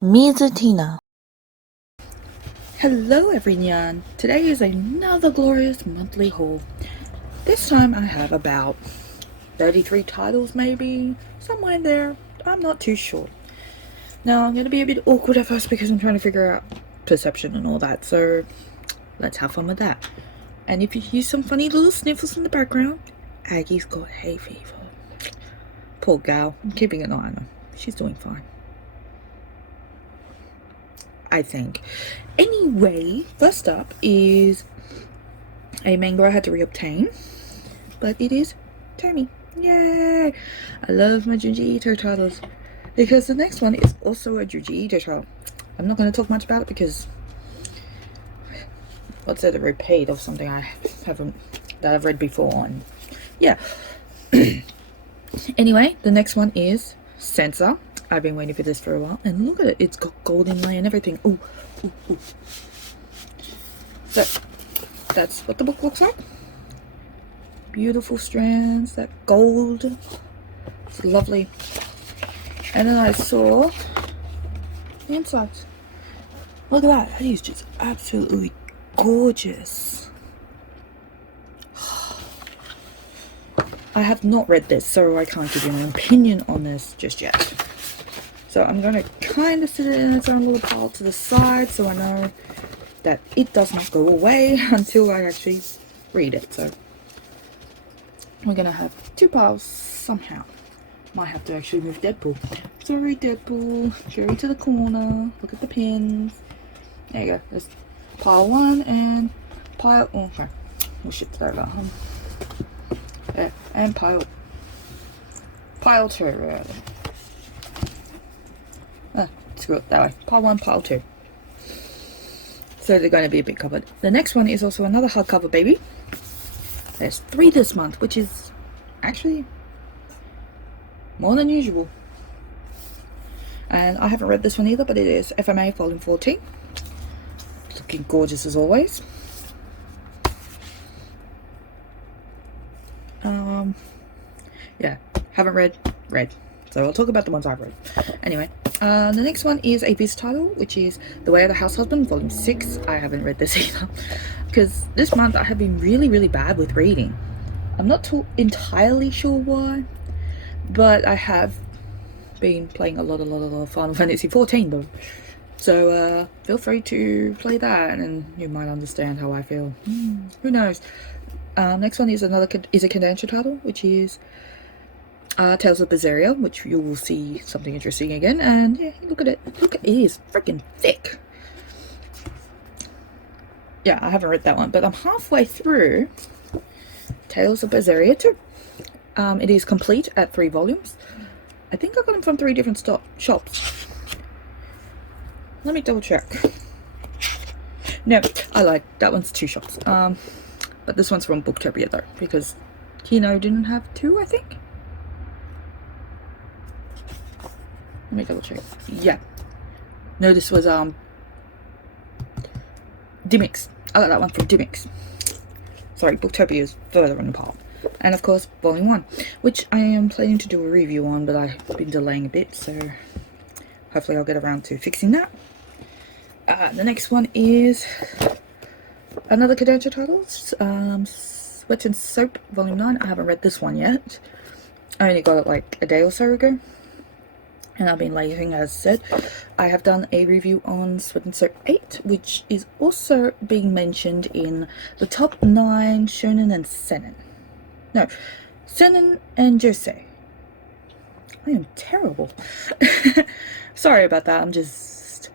Mizutina. Hello everyone! Today is another glorious monthly haul. This time I have about 33 titles maybe, somewhere in there, I'm not too sure. Now I'm going to be a bit awkward at first because I'm trying to figure out perception and all that, so let's have fun with that. And if you hear some funny little sniffles in the background, Aggie's got hay fever. Poor gal, I'm keeping an eye on her. She's doing fine, I think. Anyway, first up is a manga I had to reobtain, but it is Tommy. Yay! I love my Junji Ito titles because the next one is also a Junji Ito title. I'm not going to talk much about it because what's it, a repeat of something that I've read before, and yeah. Anyway, the next one is Sensor. I've been waiting for this for a while, and look at it, it's got gold inlay and everything. Ooh. So that's what the book looks like. Beautiful strands, that gold, it's lovely. And then I saw the insides. Look at that, that is just absolutely gorgeous. I have not read this, so I can't give you an opinion on this just yet. So I'm going to kind of sit it in its own little pile to the side so I know that it does not go away until I actually read it. So we're going to have two piles somehow. Might have to actually move Deadpool. Sorry Deadpool, carry to the corner, look at the pins. There you go, there's pile one and pile, oh, okay, we'll shift that over. Yeah, and pile two. Screw it that way. Pile one, pile two. So they're going to be a bit covered. The next one is also another hardcover baby. There's 3 this month, which is actually more than usual. And I haven't read this one either, but it is FMA Volume 14. Looking gorgeous as always. Yeah, haven't read. So I'll talk about the ones I've read. Anyway, the next one is a Viz title, which is The Way of the House Husband, Volume 6. I haven't read this either, because this month I have been really bad with reading. I'm not entirely sure why, but I have been playing a lot of Final Fantasy 14 though. So feel free to play that and you might understand how I feel. Who knows? Next one is a Kodansha title, which is Tales of Berseria, which you will see something interesting again. And yeah, look at it. Look, it is freaking thick. Yeah, I haven't read that one, but I'm halfway through Tales of Berseria 2. It is complete at 3 volumes. I think I got them from 3 different shops. Let me double check. No, I lied. That one's 2 shops. But this one's from Booktubey though, because Kino didn't have 2, I think. Let me double check. Yeah. No, this was Dimmix. I got that one from Dimmix. Sorry, Booktubey is further in the pile. And of course, Volume 1, which I am planning to do a review on, but I've been delaying a bit, so hopefully I'll get around to fixing that. The next one is another Kodansha title, Sweat and Soap, Volume 9. I haven't read this one yet. I only got it like a day or so ago, and I've been lazing, as said. I have done a review on Sweat and Soap 8, which is also being mentioned in the top 9 shonen and seinen. No, seinen and josei. I am terrible. Sorry about that. I'm just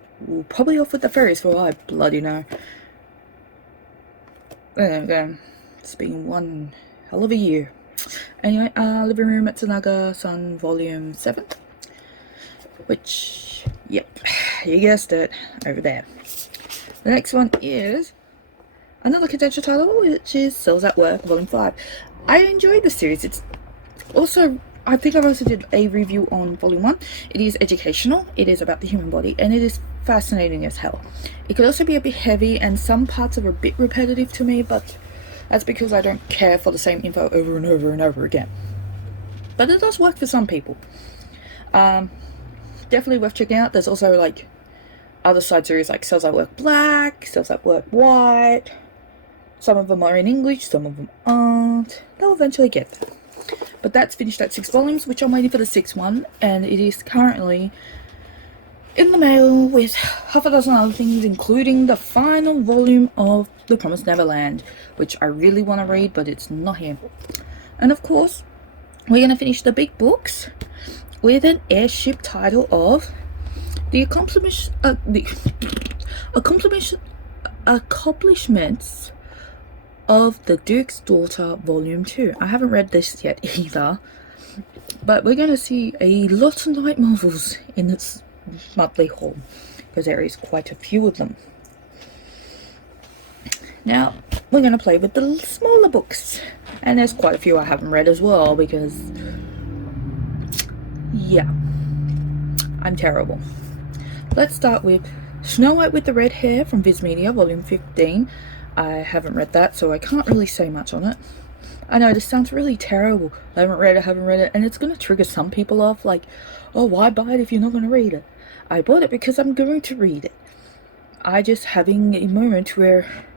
probably off with the fairies for all I bloody know. It's been one hell of a year. Anyway, Living Room at Tsunaga-san Volume 7. Which, yep, you guessed it, over there. The next one is another Kodansha title, which is Cells at Work, Volume 5. I enjoyed the series. It's also, I think I also did a review on Volume 1. It is educational, it is about the human body, and it is fascinating as hell. It could also be a bit heavy, and some parts are a bit repetitive to me, but that's because I don't care for the same info over and over and over again. But it does work for some people. Definitely worth checking out. There's also like other side series like Cells That Work Black, Cells That Work White. Some of them are in English, some of them aren't. They'll eventually get there. But that's finished at 6 volumes, which I'm waiting for the 6th one, and it is currently in the mail with half a dozen other things, including the final volume of The Promised Neverland, which I really want to read, but it's not here. And of course, we're going to finish the big books with an airship title of The Accomplishments of the Duke's Daughter Volume 2. I haven't read this yet either, but we're going to see a lot of light novels in this monthly haul, because there is quite a few of them. Now, we're going to play with the smaller books, and there's quite a few I haven't read as well, because, yeah, I'm terrible. Let's start with Snow White with the Red Hair from Viz Media, Volume 15. I haven't read that, so I can't really say much on it. I know this sounds really terrible. I haven't read it, and it's going to trigger some people off, like, oh, why buy it if you're not going to read it? I bought it because I'm going to read it. I just having a moment where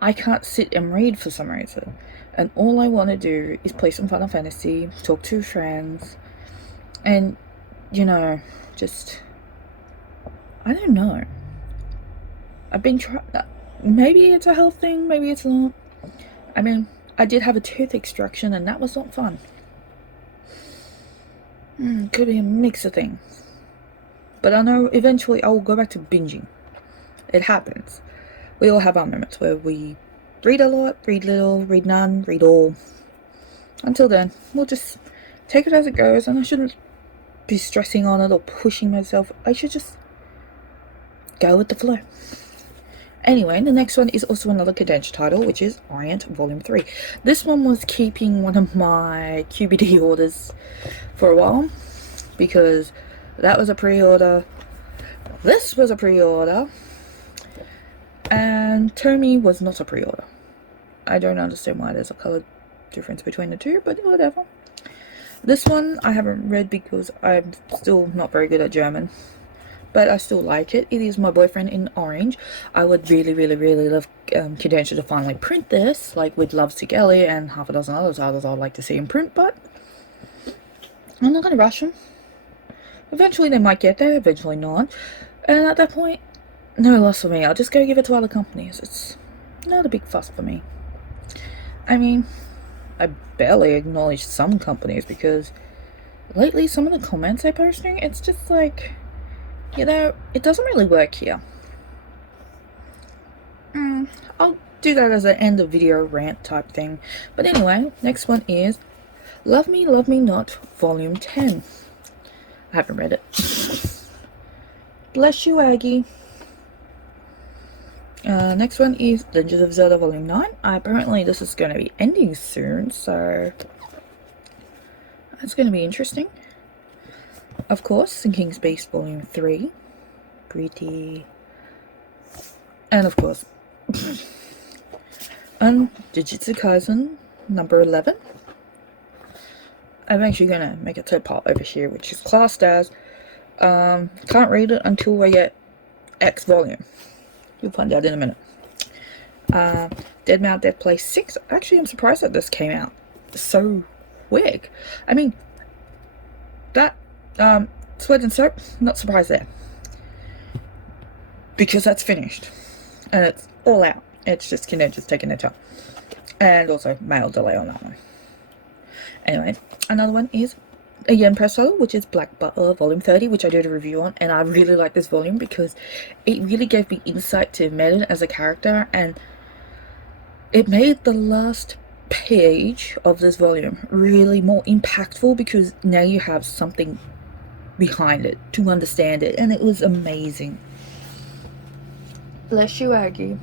I can't sit and read for some reason, and all I want to do is play some Final Fantasy, talk to friends, and, you know, just, I don't know. I've been trying. Maybe it's a health thing, maybe it's not. I mean, I did have a tooth extraction, and that was not fun. Could be a mix of things. But I know eventually I will go back to binging. It happens. We all have our moments where we read a lot, read little, read none, read all. Until then, we'll just take it as it goes, and I shouldn't be stressing on it or pushing myself. I should just go with the flow. Anyway, the next one is also another condensed title, which is Orient Volume 3. This one was keeping one of my QBD orders for a while, because that was a pre-order, this was a pre-order, and Tomy was not a pre-order. I don't understand why there's a colour difference between the two, but whatever. This one I haven't read because I'm still not very good at German, but I still like it. It is My Boyfriend in Orange. I would really, really, really love Kodansha to finally print this, like with Love Sick Ellie and half a dozen other titles I'd like to see in print, but I'm not going to rush them. Eventually they might get there, eventually not. And at that point, no loss for me. I'll just go give it to other companies. It's not a big fuss for me. I mean, I barely acknowledge some companies because lately some of the comments they're posting, it's just like, you know, it doesn't really work here. I'll do that as an end of video rant type thing. But anyway, next one is Love Me, Love Me Not, Volume 10. I haven't read it. Bless you, Aggie. Next one is Legend of Zelda Volume 9. Apparently this is going to be ending soon, so that's going to be interesting. Of course, Sinking's Beast Volume 3. Pretty. And of course, Jujutsu Kaisen number 11. I'm actually going to make a third part over here, which is classed as, can't read it until I get X volume. You'll find out in a minute. Dead Mount Dead Place 6. Actually, I'm surprised that this came out so quick. I mean, that, Sword and Soap, not surprised there. Because that's finished. And it's all out. It's just just taking their time. And also, mail delay on that one. Anyway, another one is again Presso, which is Black Butler Volume 30, which I did a review on, and I really like this volume because it really gave me insight to Medan as a character, and it made the last page of this volume really more impactful because now you have something behind it to understand it, and it was amazing. Bless you, Aggie.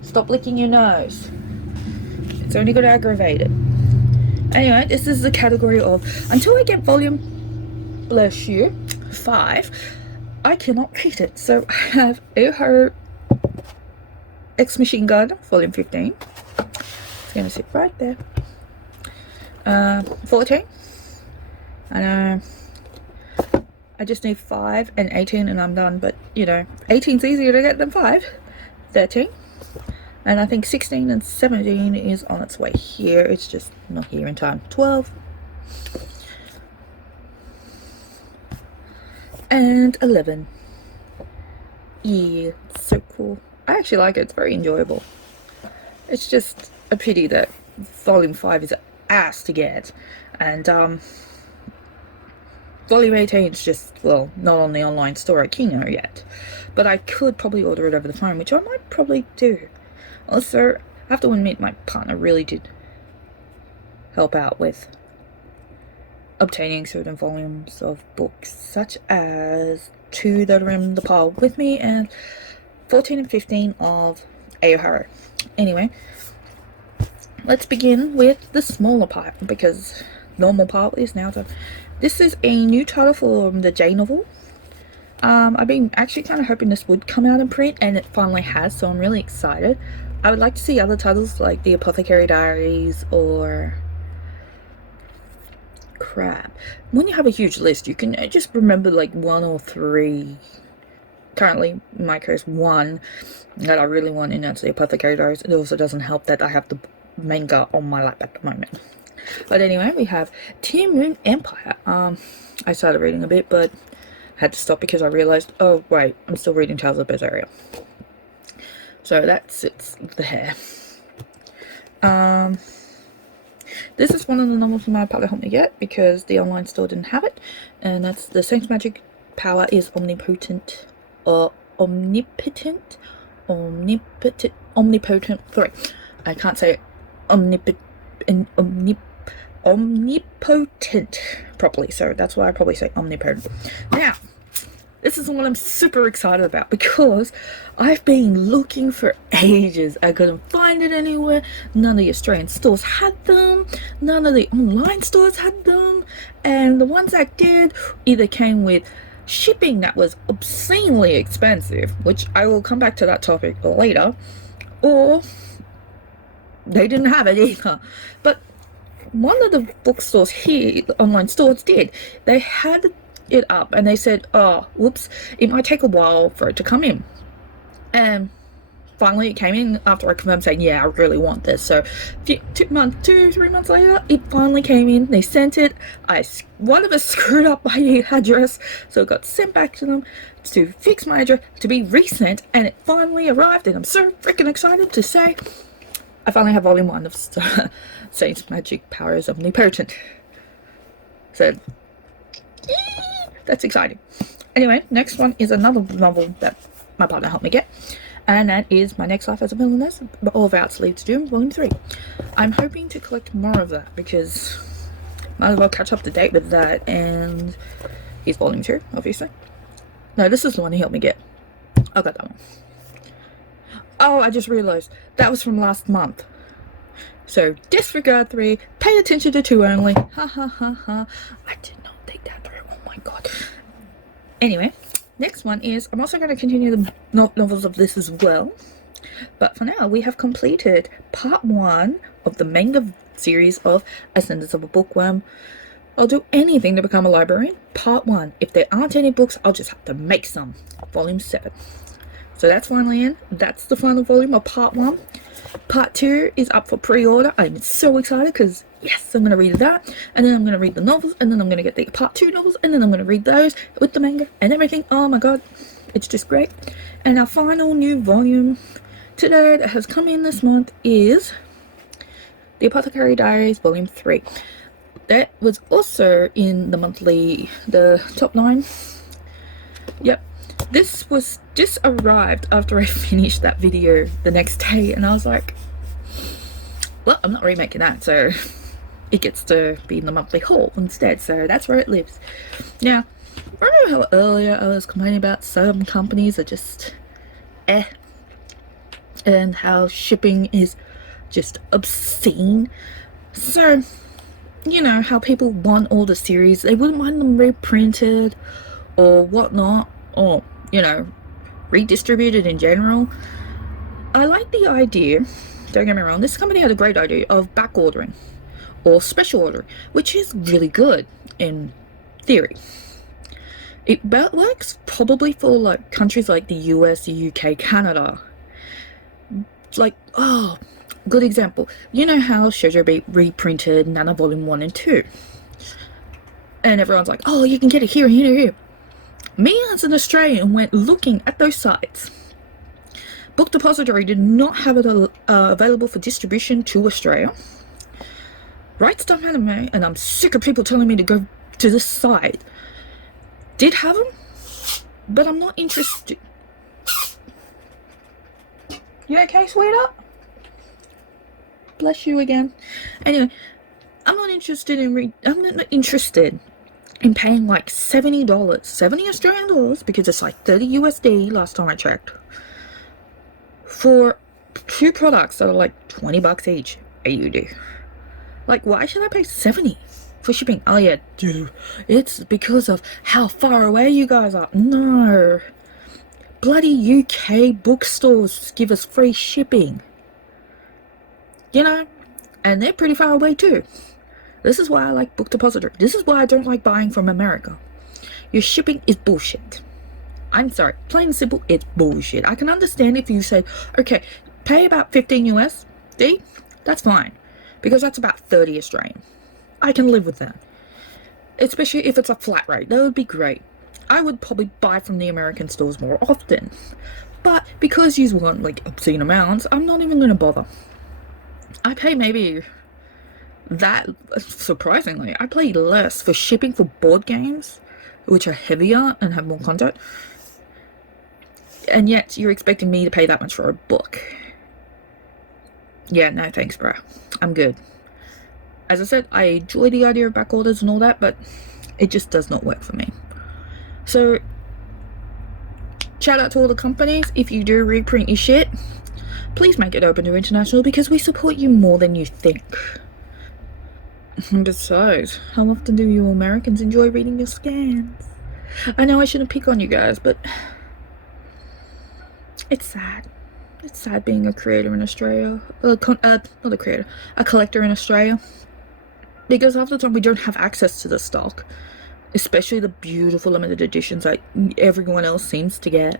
Stop licking your nose. It's only going to aggravate it. Anyway, this is the category of until I get volume, bless you, 5, I cannot read it. So I have Oho Ex Machine Gun, volume 15. It's going to sit right there. 14. I know. I just need 5 and 18 and I'm done. But, you know, 18's easier to get than 5. 13. And I think 16 and 17 is on its way here. It's just not here in time. 12. And 11. Yeah, so cool. I actually like it. It's very enjoyable. It's just a pity that volume 5 is ass to get. And volume 18 is just, well, not on the online store at Kino yet. But I could probably order it over the phone, which I might probably do. Also, I have to admit my partner really did help out with obtaining certain volumes of books, such as 2 that are in the pile with me and 14 and 15 of Aohara. Anyway, let's begin with the smaller pile, because normal pile is now done. This is a new title for the J novel. I've been actually kind of hoping this would come out in print, and it finally has, so I'm really excited. I would like to see other titles like The Apothecary Diaries or... crap. When you have a huge list, you can just remember like 1 or 3. Currently, in my case, 1 that I really want, and that's The Apothecary Diaries. It also doesn't help that I have the manga on my lap at the moment. But anyway, we have Team Moon Empire. I started reading a bit, but had to stop because I realized, oh wait, I'm still reading Tales of Berseria. So that sits there. This is one of the novels my partner helped me get because the online store didn't have it, and that's The Saint's Magic Power is Omnipotent, or Omnipotent. Sorry, I can't say omnipotent properly, so that's why I probably say omnipotent. Now, this is what I'm super excited about because I've been looking for ages. I couldn't find it anywhere. None of the Australian stores had them. None of the online stores had them. And the ones that did either came with shipping that was obscenely expensive, which I will come back to that topic later, or they didn't have it either. But one of the bookstores here, the online stores, did. They had it up and they said, oh whoops, it might take a while for it to come in, and finally it came in after I confirmed saying, yeah, I really want this. So 3 months later, it finally came in. They sent it. One of us screwed up my address, so it got sent back to them to fix my address to be resent, and it finally arrived, and I'm so freaking excited to say I finally have volume 1 of Saint's Magic Power is Omnipotent. So that's exciting. Anyway, next one is another novel that my partner helped me get, and that is My Next Life as a Villainess, All Routes Lead to Doom, Volume 3. I'm hoping to collect more of that because might as well catch up to date with that, and he's Volume 2, obviously. No, this is the one he helped me get. I got that one. Oh, I just realised that was from last month. So disregard 3, pay attention to 2 only. Ha ha ha ha. I did not think that through. Oh my god. Anyway, next one is, I'm also going to continue the novels of this as well. But for now, we have completed part 1 of the manga series of Ascendance of a Bookworm. I'll do anything to become a librarian. Part 1. If there aren't any books, I'll just have to make some. Volume 7. So that's finally in. That's the final volume of part 1. Part 2 is up for pre-order. I'm so excited because, yes, I'm going to read that. And then I'm going to read the novels. And then I'm going to get the part 2 novels. And then I'm going to read those with the manga and everything. Oh my god. It's just great. And our final new volume today that has come in this month is The Apothecary Diaries Volume 3. That was also in the top 9. Yep. This was just arrived after I finished that video the next day, and I was like, well, I'm not remaking that, so it gets to be in the monthly haul instead, so that's where it lives. Now, remember how earlier I was complaining about some companies are just and how shipping is just obscene? So, you know, how people want all the series, they wouldn't mind them reprinted or whatnot, or, you know, redistributed in general. I like the idea, don't get me wrong, this company had a great idea of back ordering or special ordering, which is really good in theory. It works probably for like countries like the US, the UK, Canada. Like, oh, good example. You know how Shoujo Beat reprinted Nana Volume 1 and 2? And everyone's like, oh, you can get it here, here, here. Me as an Australian went looking at those sites. Book Depository did not have it available for distribution to Australia. Right Stuff Anime, and I'm sick of people telling me to go to this site, did have them, but I'm not interested. You okay, sweetheart? Bless you again. Anyway, I'm not interested in paying like $70, 70 Australian dollars, because it's like 30 USD last time I checked, for 2 products that are like 20 bucks each AUD. Like, why should I pay 70 for shipping? Oh yeah, dude, it's because of how far away you guys are. No, bloody UK bookstores give us free shipping, you know, and they're pretty far away too. This is why I like Book Depository. This is why I don't like buying from America. Your shipping is bullshit. I'm sorry, plain and simple, it's bullshit. I can understand if you say, okay, pay about 15 USD, that's fine, because that's about 30 Australian. I can live with that, especially if it's a flat rate. That would be great. I would probably buy from the American stores more often, but because you want like obscene amounts, I'm not even going to bother. I pay maybe that, surprisingly, I pay less for shipping for board games, which are heavier and have more content, and yet you're expecting me to pay that much for a book. Yeah, no thanks, bro. I'm good. As I said, I enjoy the idea of back orders and all that, but it just does not work for me. So, shout out to all the companies. If you do reprint your shit, please make it open to international, because we support you more than you think. And besides, how often do you Americans enjoy reading your scans? I know I shouldn't pick on you guys, but it's sad. It's sad being a creator in Australia. Not a creator, a collector in Australia. Because half the time we don't have access to the stock. Especially the beautiful limited editions like everyone else seems to get.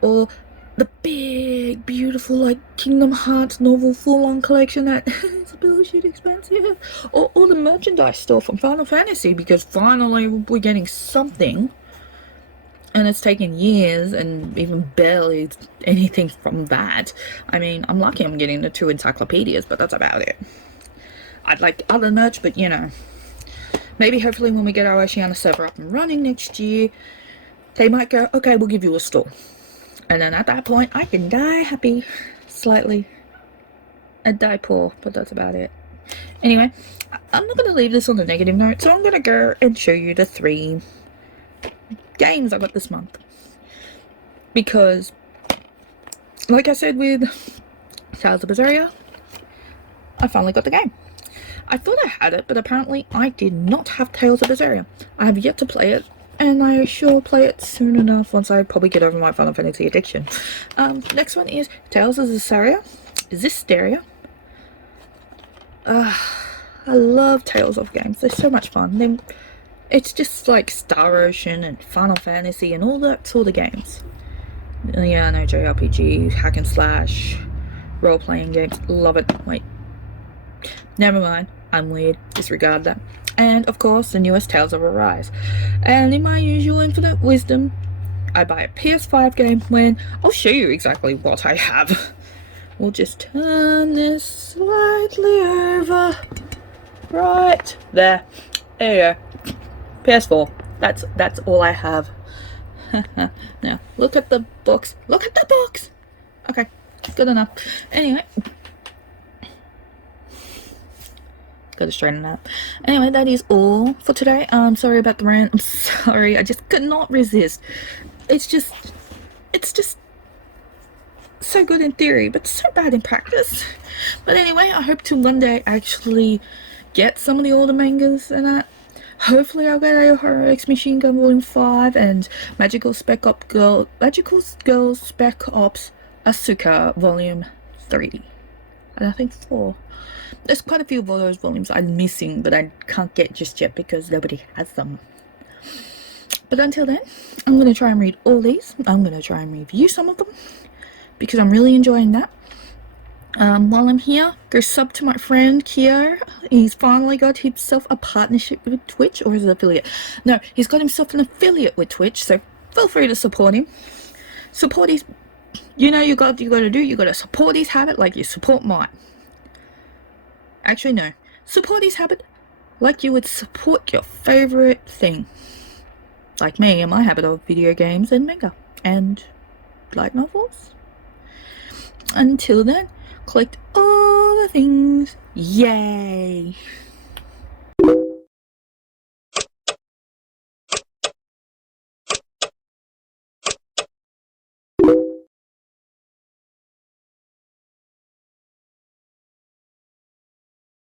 Or the big, beautiful, like, Kingdom Hearts novel full-on collection that it's bullshit expensive. Or the merchandise store from Final Fantasy, because finally we're getting something. And it's taken years, and even barely anything from that. I mean, I'm lucky I'm getting the 2 encyclopedias, but that's about it. I'd like other merch, but you know, maybe hopefully when we get our Oceania server up and running next year, they might go, okay, we'll give you a store. And then at that point, I can die happy, slightly, and die poor, but that's about it. Anyway, I'm not going to leave this on a negative note, so I'm going to go and show you the 3 games I got this month. Because, like I said with Tales of Berseria, I finally got the game. I thought I had it, but apparently I did not have Tales of Berseria. I have yet to play it, and I shall play it soon enough once I probably get over my Final Fantasy addiction. Next one is Tales of Zestiria. I love Tales of games. They're so much fun. It's just like Star Ocean and Final Fantasy and all that sort of games. Yeah, I know, JRPG, hack and slash, role-playing games. Love it. Wait. Never mind. I'm weird. Disregard that. And, of course, the newest Tales of Arise. And in my usual infinite wisdom, I buy a PS5 game when I'll show you exactly what I have. We'll just turn this slightly over. Right there. There you go. PS4. That's all I have. Now, look at the box. Look at the box! Okay, good enough. Anyway. Gotta straighten that. Anyway, that is all for today. I'm sorry about the rant. I'm sorry. I just could not resist. It's just so good in theory, but so bad in practice. But anyway, I hope to one day actually get some of the older mangas and that. Hopefully I'll get a Horror X Machine Gun Volume 5 and Magical Girl Spec Ops Asuka Volume 3. And I think 4. There's quite a few of those volumes I'm missing, but I can't get just yet because nobody has them. But But until then, I'm going to try and read all these. I'm going to try and review some of them because I'm really enjoying that. While I'm here, go sub to my friend Kyo. He's finally got himself a partnership with Twitch, or is it affiliate? No, he's got himself an affiliate with Twitch, so feel free to support him. Support his, you know, you got to do. You got to support his habit like you support mine. Actually, no, support his habit like you would support your favorite thing. Like me and my habit of video games and manga and light novels. Until then, collect all the things. Yay!